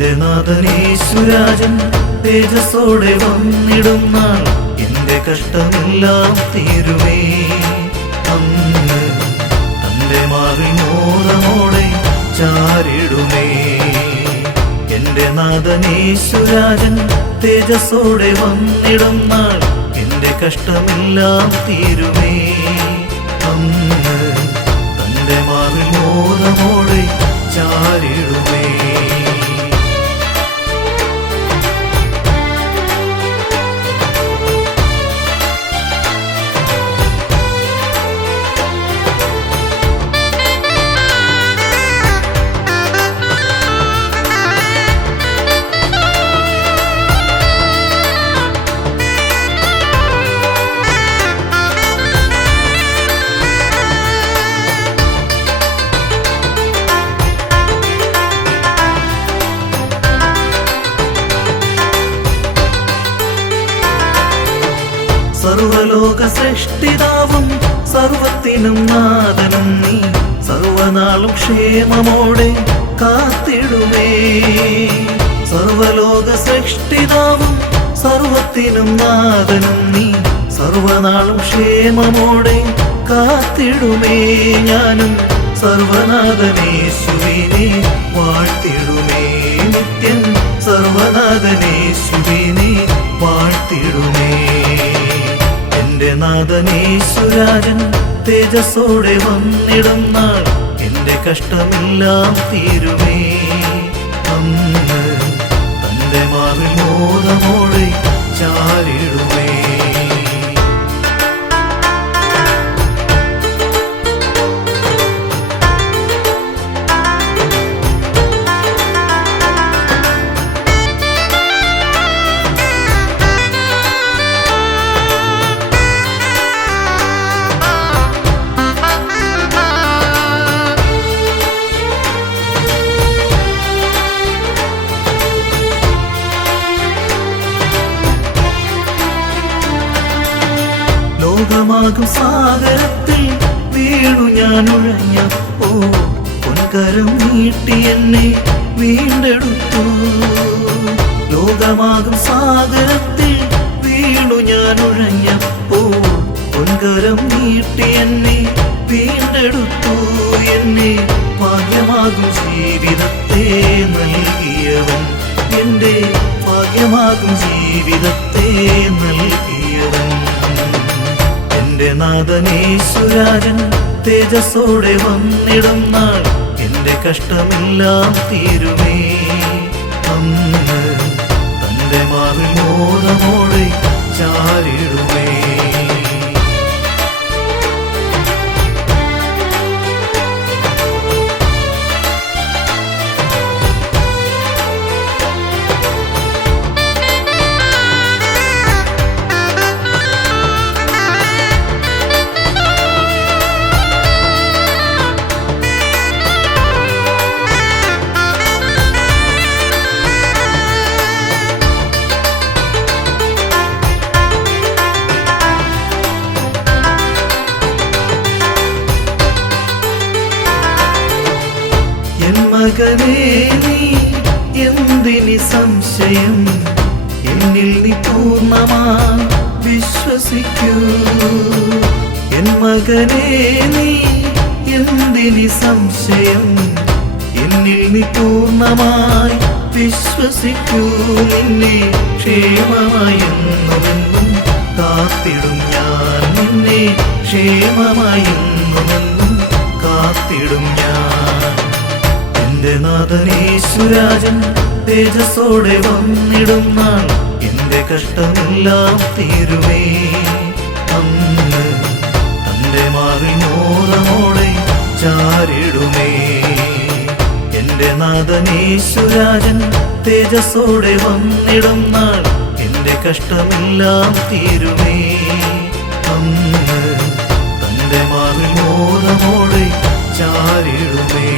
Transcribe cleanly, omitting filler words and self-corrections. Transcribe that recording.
എന്റെ നാഥനേശുരാജൻ തേജസ്സോടെ വന്നിടും നാൾ എന്റെ കഷ്ടമെല്ലാം തീരുമേ. അന്ന് തന്റെ മാറി മോദമോടെ ചാരിടുമേ. എന്റെ നാഥനേശുരാജൻ തേജസ്സോടെ വന്നിടും നാൾ എന്റെ കഷ്ടമെല്ലാം തീരുമേ. അന്ന് തന്റെ മാറി മോദമോടെ ചാരിടുമേ. സർവലോക സൃഷ്ടിതാവും സർവത്തിനും നാഥനും നീ സർവനാളും ക്ഷേമമോടെ കാത്തിടുമേ. സർവലോക സൃഷ്ടിതാവും സർവത്തിനും നാഥനും നീ സർവനാളും ക്ഷേമമോടെ കാത്തിടുമേ. ഞാനും സർവനാഥനേശുവിനെ വാഴ്ത്തിടുമേ. നിത്യം സർവനാഥനേശുവിനെ വാഴ്ത്തിടുമേ. എന്റെ നാഥനേശുരാജൻ തേജസ്സോടെ വന്നിടും നാൾ എന്റെ കഷ്ടമെല്ലാം തീരുമേ. അന്ന് തന്റെ മാറിൽ മോദമോടെ ചാരിടുമേ. ലോകമാകും സാഗരത്തിൽ വീണു ഞാൻ ഉഴഞ്ഞപ്പോ പൊൻകരം നീട്ടി എന്നെ വീണ്ടെടുത്തു. ലോകമാകും സാഗരത്തിൽ വീണു ഞാൻ ഉഴഞ്ഞപ്പോ പൊൻകരം നീട്ടി എന്നെ വീണ്ടെടുത്തു. എന്നെ ഭാഗ്യമാകും ജീവിതത്തെ നൽകിയവൻ, എന്റെ ഭാഗ്യമാകും ജീവിതത്തെ നൽകിയവൻ. എന്റെ നാഥനേശുരാജൻ തേജസ്സോടെ വന്നിടും നാൾ എന്റെ കഷ്ടമെല്ലാം തീരുമേ. അന്ന് തന്റെ മാറിൽ മോദമോടെ ചാരിടുമേ. മകനേ നീ എന്തിനി സംശയം, എന്നിൽ നീ പൂർണ്ണമാ വിശ്വസിക്കൂ. എൻ മകനേ നീ എന്തിനി സംശയം, എന്നിൽ നീ പൂർണ്ണമായി വിശ്വസിക്കൂ. നിന്നെ ക്ഷേമമായി എന്നുമെന്നും കാത്തിടും ഞാൻ, നിന്നെ ക്ഷേമമായി എന്നുമെന്നും കാത്തിടും ഞാൻ. എന്റെ നാഥനേശുരാജൻ തേജസ്സോടെ വന്നിടും നാൾ എന്റെ കഷ്ടമെല്ലാം തീരുമേ. അന്ന് തന്റെ മാറി മോദമോടെ ചാരിടുമേ. എന്റെ നാഥനേശുരാജൻ തേജസ്സോടെ വന്നിടും നാൾ എന്റെ കഷ്ടമെല്ലാം തീരുമേ. അന്ന് തന്റെ മാറി മോദമോടെ ചാരിടുമേ.